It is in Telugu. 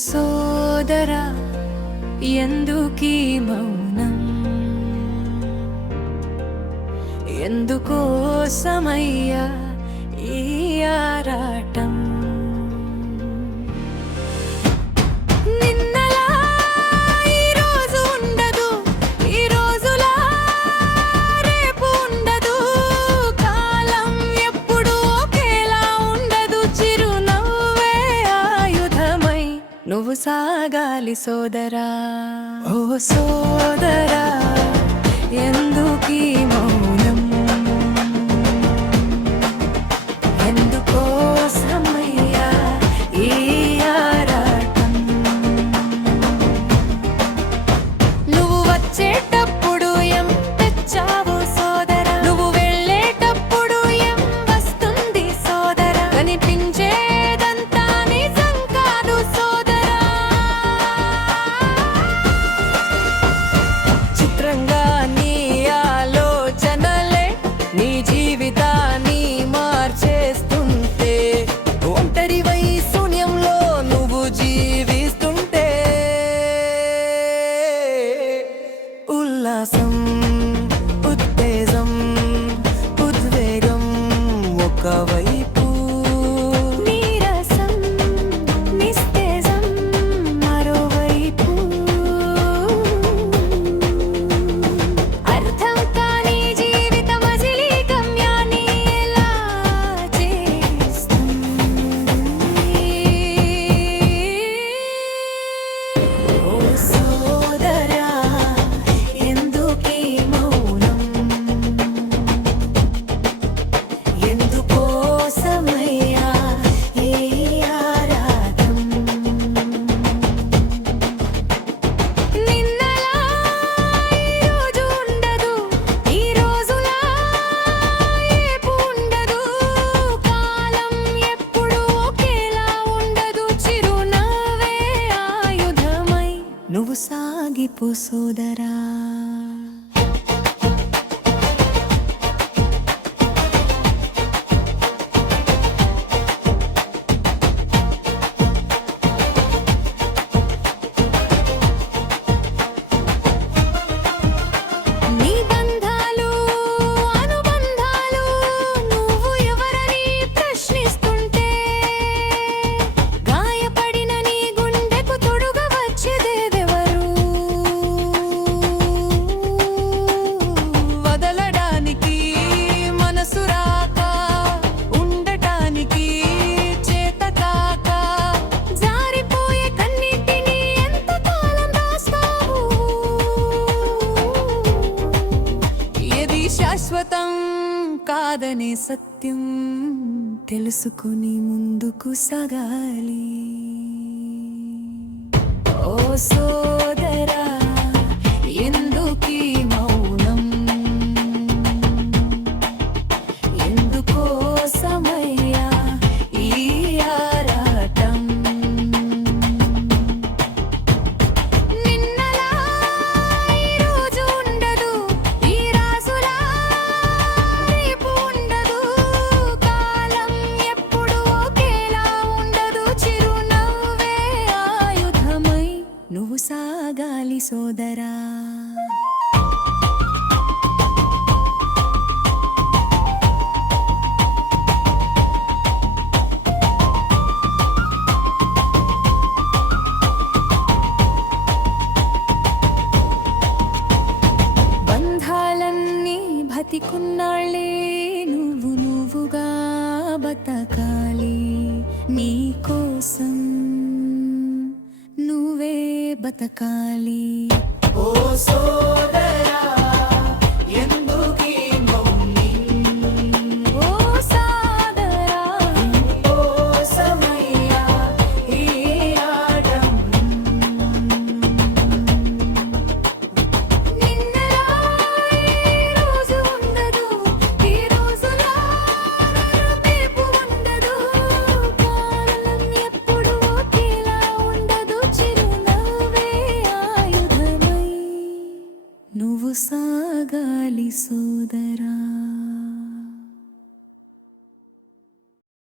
సోదరా ఎందుకీ మౌనం ఎందుకోసమయ్యా ఈ ఆరాటం నిన్నలా ఈ రోజు ఉండదు ఈ రోజులా రేపు ఉండదు కాలం ఎప్పుడు ఒకేలా ఉండదు చిరునవ్వే ఆయుధమై నువ్వు సాగాలి సోదరా ఓ సోదరా ఎందుకీ మౌనం ఎందుకోసమయ్యా ఈ ఆరాటం నువ్వు వచ్చేటప్పుడు ఏం తెచ్చావు సోదరా నువ్వు వెళ్ళేటప్పుడు ఏం వస్తుంది సోదరా కనిపించేదంతా నిజం కాదు సోదరా చిత్రంగా నీ ఆలోచనలే నీ జీవితాన్ని మార్చేస్తుంటే ఒంటరివై శూన్యంలో నువ్వు జీవిస్తుంటే ఉల్లాసం ఉత్తేజం ఉద్వేగం ఒకవైపు నీరసం నిస్తేజం మరోవైపు అర్థం కాని జీవిత మజిలీ గమ్యాన్ని ఎలా చేస్తుంది ఓ సోదరా ఎందుకీ మౌనం ఎందుకోసమయ్యా ఈ ఆరాటం నిన్నలా ఈ రోజు ఉండదు ఈ రోజులా రేపు ఉండదు కాలం ఎప్పుడు ఒకేలా ఉండదు చిరునవ్వే ఆయుధమై నువ్వు సాగిపో సోదరా నీ బంధాలు అనుబంధాలు నువ్వు ఎవరని ప్రశ్నిస్తుంటే గాయపడిన నీ గుండెకు తొడుగా వచ్చేదేవెవరు వదలడానికి మనసు రాక ఉండటానికి చేత కాక జారిపోయే కన్నీటిని ఎంతకాలం దాస్తావు ఏది శాశ్వతం కాదనే సత్యం తెలుసుకుని ముందుకు సాగాలి ఓ సోదరా ఎందుకీ మౌనం ఎందుకోసమయ్యా ఈ ఆరాటం నిన్నలా ఈ రోజు ఉండదు ఈ రాజులా రేపు ఉండదు కాలం ఎప్పుడు ఒకేలా ఉండదు చిరునవ్వే ఆయుధమై నువ్వు సాగాలి సోదరా బంధాలన్నీ బతికున్నాళ్ళే నువ్వు నువ్వుగా బతకాలి నీ కోసం నువ్వే బతకాలి ఓ సోదరా ఎందుకీ మౌనం ఓ సాదరా కోసమయ్యా ఈ ఆటం నిన్నలా ఈ రోజు ఉండదు ఈ రోజులా రేపు ఉండదు కాలం ఎప్పుడు ఒకేలా ఉండదు చిరునవ్వే ఆయుధమై నువ్వు సాగాలి సోదరా